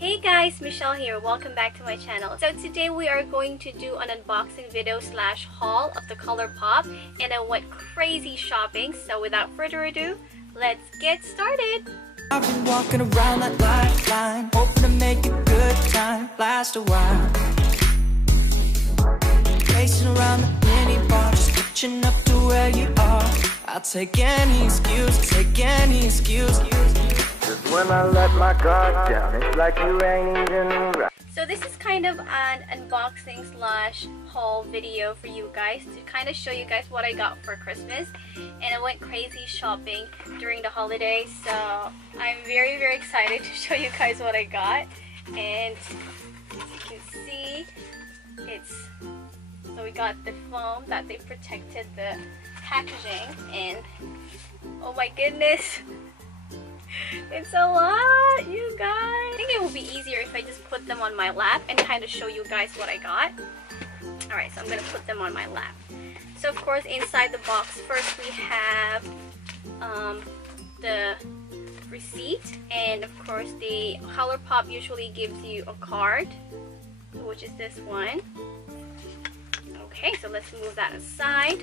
Hey guys, Michelle here. Welcome back to my channel. So today we are going to do an unboxing video slash haul of the Colourpop, and I went crazy shopping. So without further ado, let's get started. I've been walking around that lifeline, hoping to make a good time last a while. Racing around the mini bar, just catching up to where you are. I'll take any excuse, When I let my guard down, it's like you ain't even right. So this is kind of an unboxing slash haul video for you guys to kind of show you guys what I got for Christmas. And I went crazy shopping during the holidays, so I'm very excited to show you guys what I got. And as you can see, so we got the foam that they protected the packaging, and oh my goodness, it's a lot, you guys. I think it will be easier if I just put them on my lap and kind of show you guys what I got. Alright, so I'm going to put them on my lap. So of course inside the box, first we have the receipt, and of course the Colourpop usually gives you a card, which is this one. Okay, so let's move that aside.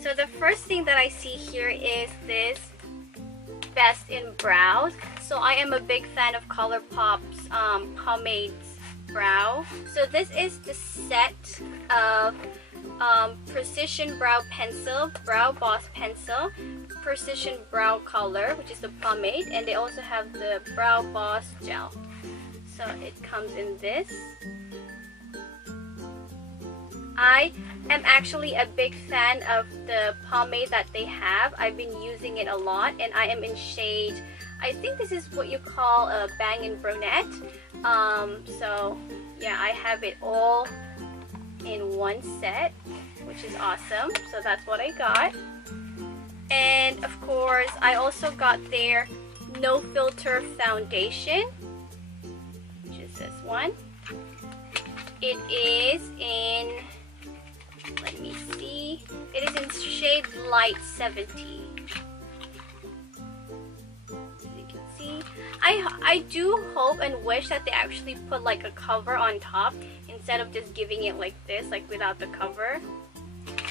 So the first thing that I see here is this Best in Brows. So I am a big fan of Colourpop's Pomades Brow. So this is the set of Precision Brow Pencil, Brow Boss Pencil, Precision Brow Color, which is the pomade, and they also have the Brow Boss Gel. So it comes in this. I am actually a big fan of the pomade that they have. I've been using it a lot, and I am in shade, I think this is what you call a Bang and Brunette. So yeah, I have it all in one set, which is awesome. So that's what I got. And of course I also got their No Filter Foundation, which is this one. It is in, let me see, it is in shade light 70. As you can see, I do hope and wish that they actually put like a cover on top instead of just giving it like this, like without the cover.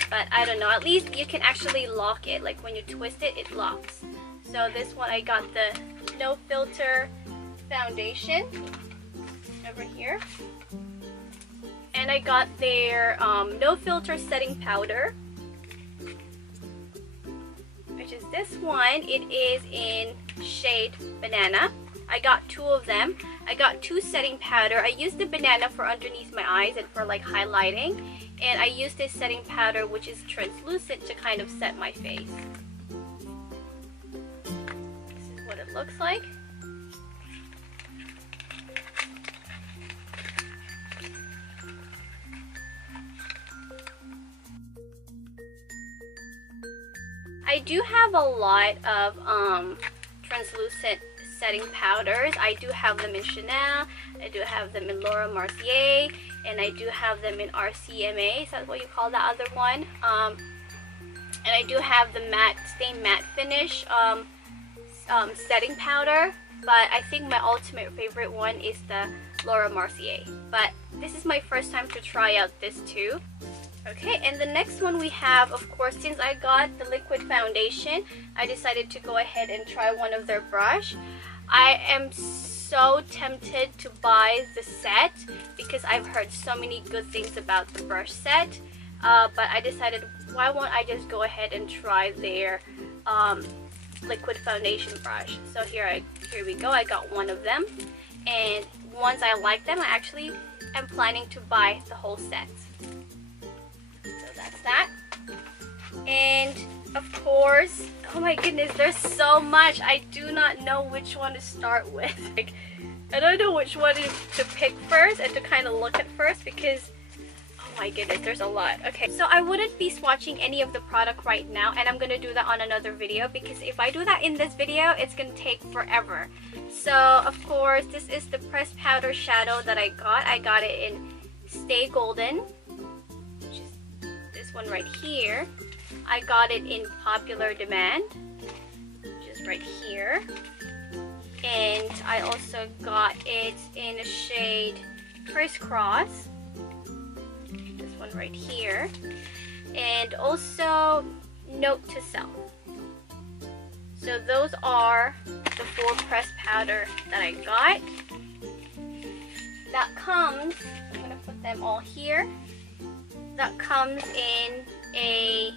But I don't know, at least you can actually lock it, like when you twist it, it locks. So this one I got the No Filter Foundation over here. And I got their No Filter Setting Powder, which is this one. It is in shade Banana. I got two of them. I got two setting powder. I used the banana for underneath my eyes and for like highlighting. And I used this setting powder, which is translucent, to kind of set my face. This is what it looks like. I do have a lot of translucent setting powders. I do have them in Chanel, I do have them in Laura Mercier, and I do have them in RCMA, so that's what you call the other one. And I do have the Stay Matte Finish setting powder, but I think my ultimate favorite one is the Laura Mercier. But this is my first time to try out this too. Okay, and the next one we have, of course, since I got the liquid foundation, I decided to go ahead and try one of their brush. I am so tempted to buy the set because I've heard so many good things about the brush set, but I decided, why won't I just go ahead and try their liquid foundation brush. So here we go. I got one of them, and once I like them, I actually am planning to buy the whole set. That's that. And of course, oh my goodness, there's so much. I do not know which one to start with. Like, I don't know which one to pick first and to kind of look at first, because oh my goodness, there's a lot. Okay, so I wouldn't be swatching any of the product right now, and I'm gonna do that on another video, because if I do that in this video, it's gonna take forever. So of course, this is the pressed powder shadow that I got. I got it in Stay Golden, one right here. I got it in Popular Demand, which is right here. and I also got it in a shade Crisscross, this one right here, and also Note to Self. So those are the 4 pressed powder that I got. That comes, I'm gonna put them all here. That comes in a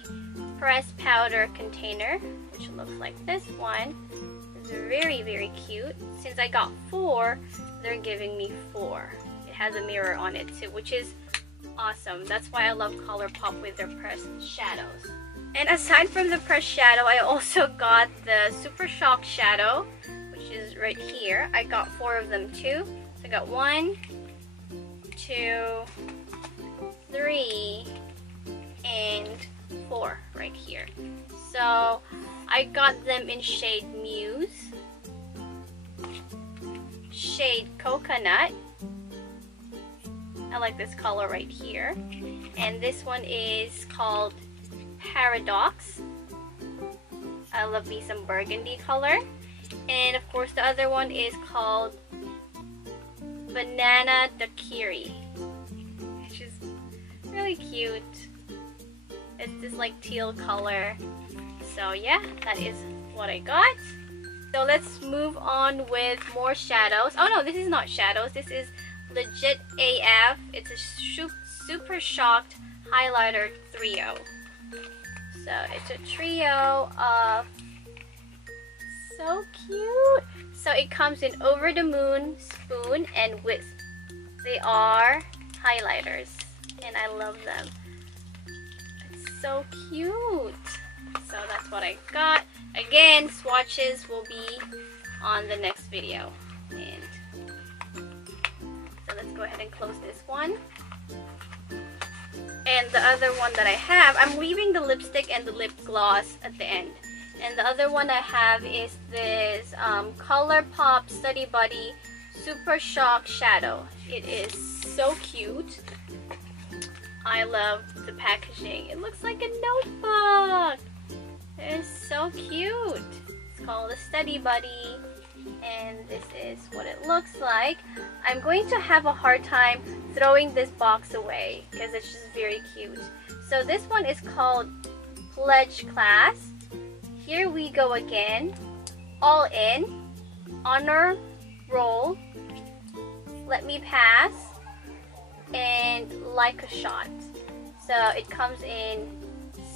pressed powder container, which looks like this one. It's very, very cute. Since I got 4, they're giving me 4. It has a mirror on it too, which is awesome. That's why I love Colourpop with their pressed shadows. And aside from the pressed shadow, I also got the Super Shock shadow, which is right here. I got 4 of them too. So I got 1, 2, 3, and 4 right here. So I got them in shade Muse, shade Coconut. I like this color right here. And this one is called Paradox. I love me some burgundy color. And of course the other one is called Banana Daiquiri, which is really cute. It's this like teal color. So yeah, that is what I got. So let's move on with more shadows. Oh no, this is not shadows. This is Legit AF. It's a Super Shocked highlighter trio. So it's a trio of, so cute. So it comes in Over the Moon, Spoon, and Wisp. They are highlighters and I love them. It's so cute. So that's what I got. Again, swatches will be on the next video. And so let's go ahead and close this one. And the other one that I have, I'm leaving the lipstick and the lip gloss at the end. And the other one I have is this Colourpop Study Buddy Super Shock Shadow. It is so cute. I love the packaging. It looks like a notebook. It is so cute. It's called a Study Buddy. And this is what it looks like. I'm going to have a hard time throwing this box away because it's just very cute. So this one is called Pledge Class. Here we go again. All In, Honor Roll, Let Me Pass, and Like a Shot. So it comes in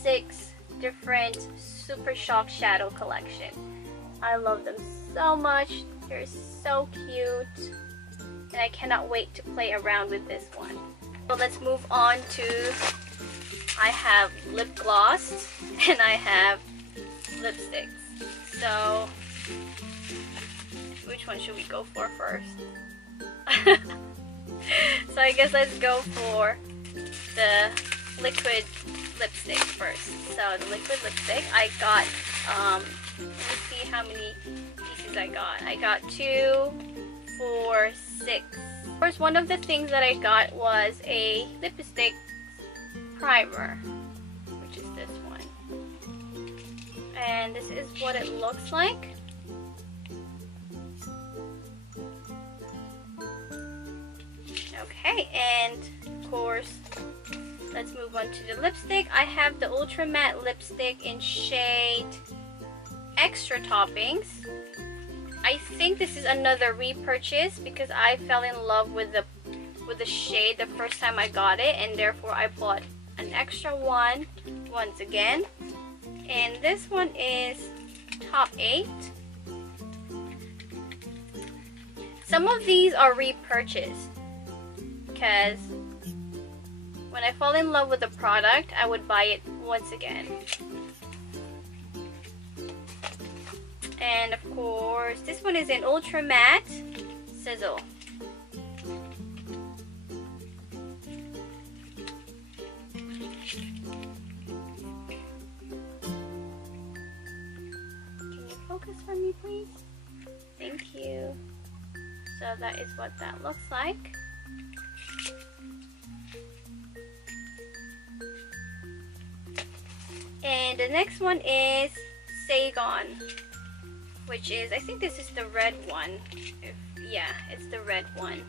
6 different Super Shock Shadow collection. I love them so much. They're so cute. And I cannot wait to play around with this one. So let's move on to, I have lip gloss and I have lipsticks. So which one should we go for first? So I guess let's go for the liquid lipstick first. So the liquid lipstick, I got, let me see how many pieces I got. I got 2, 4, 6. Of course, one of the things that I got was a lipstick primer, which is this one. And this is what it looks like. Okay, and of course, let's move on to the lipstick. I have the Ultra Matte lipstick in shade Extra Toppings. I think this is another repurchase because I fell in love with the shade the first time I got it, and therefore I bought an extra one once again. And this one is Top 8. Some of these are repurchased because when I fall in love with a product, I would buy it once again. And of course, this one is in Ultra Matte Sizzle. Can you focus for me, please? Thank you. So that is what that looks like. And the next one is Saigon. which is, I think this is the red one. Yeah, it's the red one.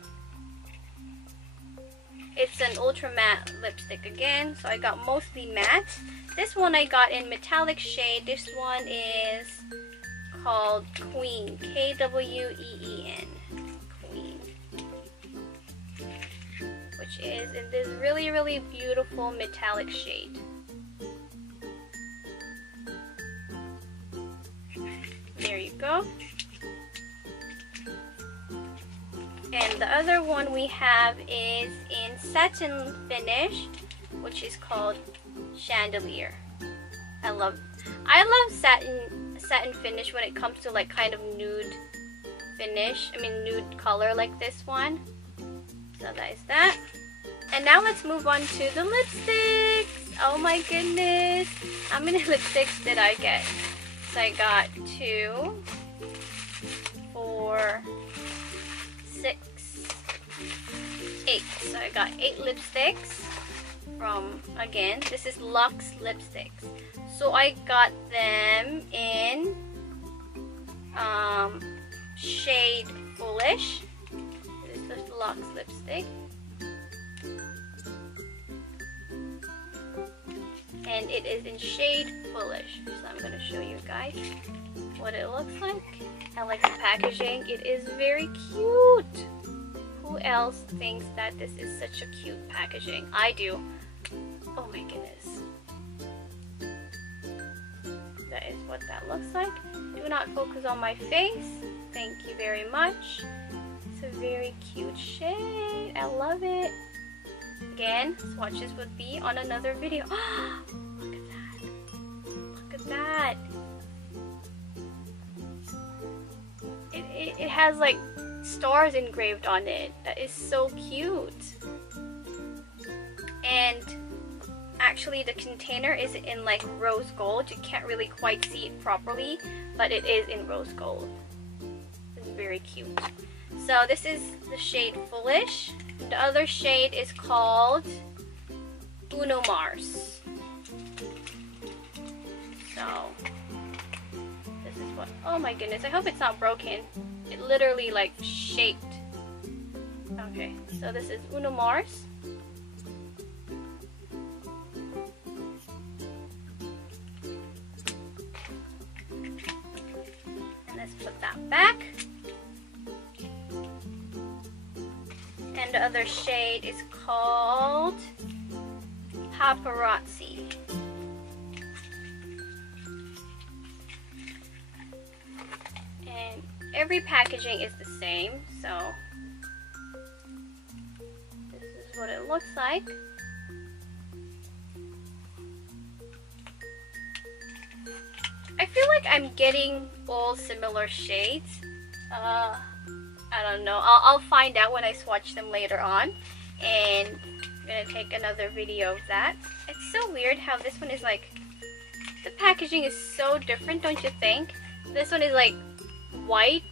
It's an ultra matte lipstick again, so I got mostly matte. This one I got in metallic shade. This one is called Queen, Kween, Queen, which is in this really, really beautiful metallic shade. There you go. And the other one we have is in satin finish, which is called Chandelier. I love satin finish when it comes to like kind of nude finish. I mean nude color like this one. So that is that. And now let's move on to the lipsticks. Oh my goodness. How many lipsticks did I get? So I got 2, 4, 6, 8. So I got 8 lipsticks from, again, this is Luxe lipsticks. So I got them in shade Foolish. This is the Luxe lipstick. And it is in shade Foolish. So I'm going to show you guys what it looks like. I like the packaging. It is very cute. Who else thinks that this is such a cute packaging? I do. Oh my goodness. That is what that looks like. Do not focus on my face. Thank you very much. It's a very cute shade. I love it. Again, swatches would be on another video. Look at that. Look at that. It has like stars engraved on it. That is so cute. And actually the container is in like rose gold. You can't really quite see it properly, but it is in rose gold. It's very cute. So this is the shade Foolish. The other shade is called Uno Mars. So this is what, oh my goodness, I hope it's not broken. It literally like shaped. Okay, so this is Uno Mars. And let's put that back. And the other shade is called Paparazzi. And every packaging is the same, so this is what it looks like. I feel like I'm getting all similar shades. I don't know. I'll find out when I swatch them later on, and I'm gonna take another video of that. It's so weird how this one is like, the packaging is so different, don't you think? This one is like white,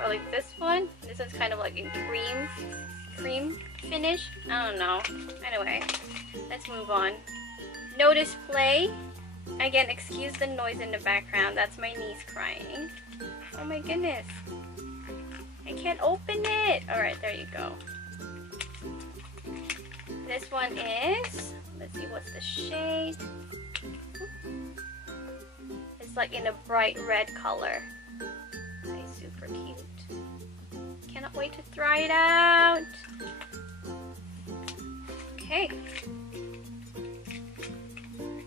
or like this one. This one's kind of like in cream finish. I don't know. Anyway, let's move on. No display. Again, excuse the noise in the background. That's my niece crying. Oh my goodness. I can't open it. Alright, there you go. This one is, let's see, what's the shade? It's like in a bright red color. Okay, super cute. Cannot wait to try it out. Okay.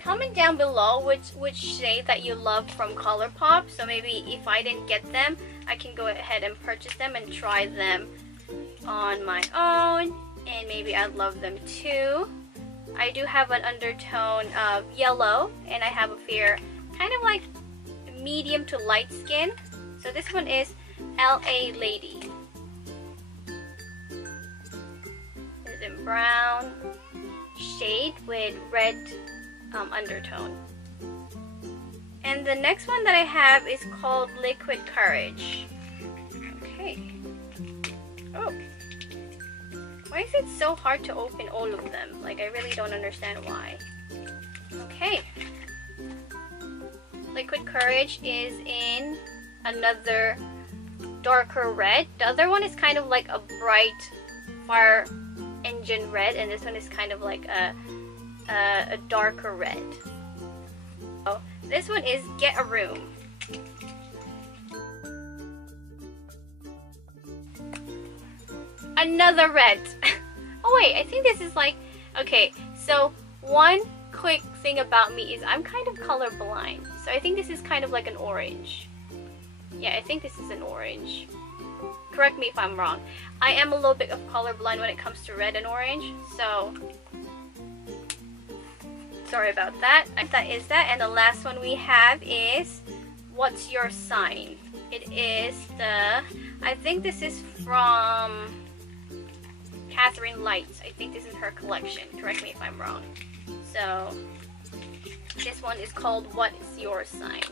Comment down below which shade that you love from Colourpop. So maybe if I didn't get them, I can go ahead and purchase them and try them on my own, and maybe I'd love them too. I do have an undertone of yellow, and I have a fair kind of like medium to light skin. So this one is LA Lady. It's in brown shade with red undertone. And the next one that I have is called Liquid Courage. Okay. Oh. Why is it so hard to open all of them? Like, I really don't understand why. Okay. Liquid Courage is in another darker red. The other one is kind of like a bright fire engine red, and this one is kind of like a darker red. So this one is Get a Room. Another red. Oh wait, I think this is like, okay, so one quick thing about me is I'm kind of colorblind. So I think this is kind of like an orange. Yeah, I think this is an orange. Correct me if I'm wrong. I am a little bit of colorblind when it comes to red and orange, so sorry about that. That is that. And the last one we have is What's Your Sign? It is the, I think this is from Catherine Lights. I think this is her collection. Correct me if I'm wrong. So this one is called What Is Your Sign?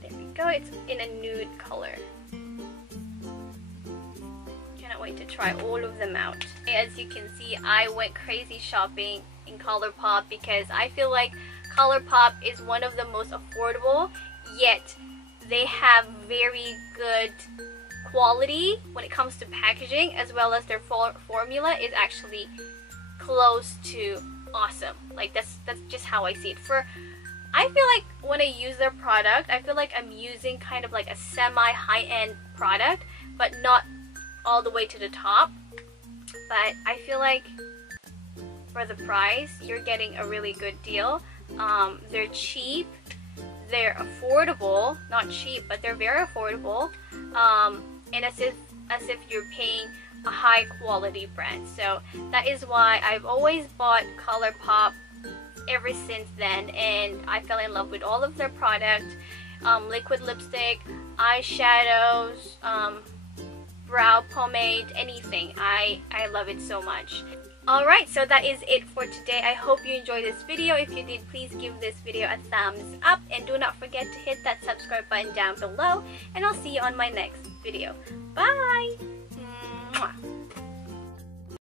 There we go. It's in a nude color. Cannot wait to try all of them out. As you can see, I went crazy shopping in Colourpop because I feel like Colourpop is one of the most affordable, yet they have very good quality when it comes to packaging, as well as their formula is actually close to awesome. Like that's just how I see it. I feel like when I use their product, I feel like I'm using kind of like a semi high-end product, but not all the way to the top. But I feel like for the price, you're getting a really good deal. They're cheap, they're affordable, not cheap, but they're very affordable, and as if you're paying a high quality brand. So that is why I've always bought Colourpop ever since then, and I fell in love with all of their product. Liquid lipstick, eyeshadows, brow pomade, anything. I love it so much. Alright, so that is it for today. I hope you enjoyed this video. If you did, please give this video a thumbs up, and do not forget to hit that subscribe button down below, and I'll see you on my next video. Bye! Mwah.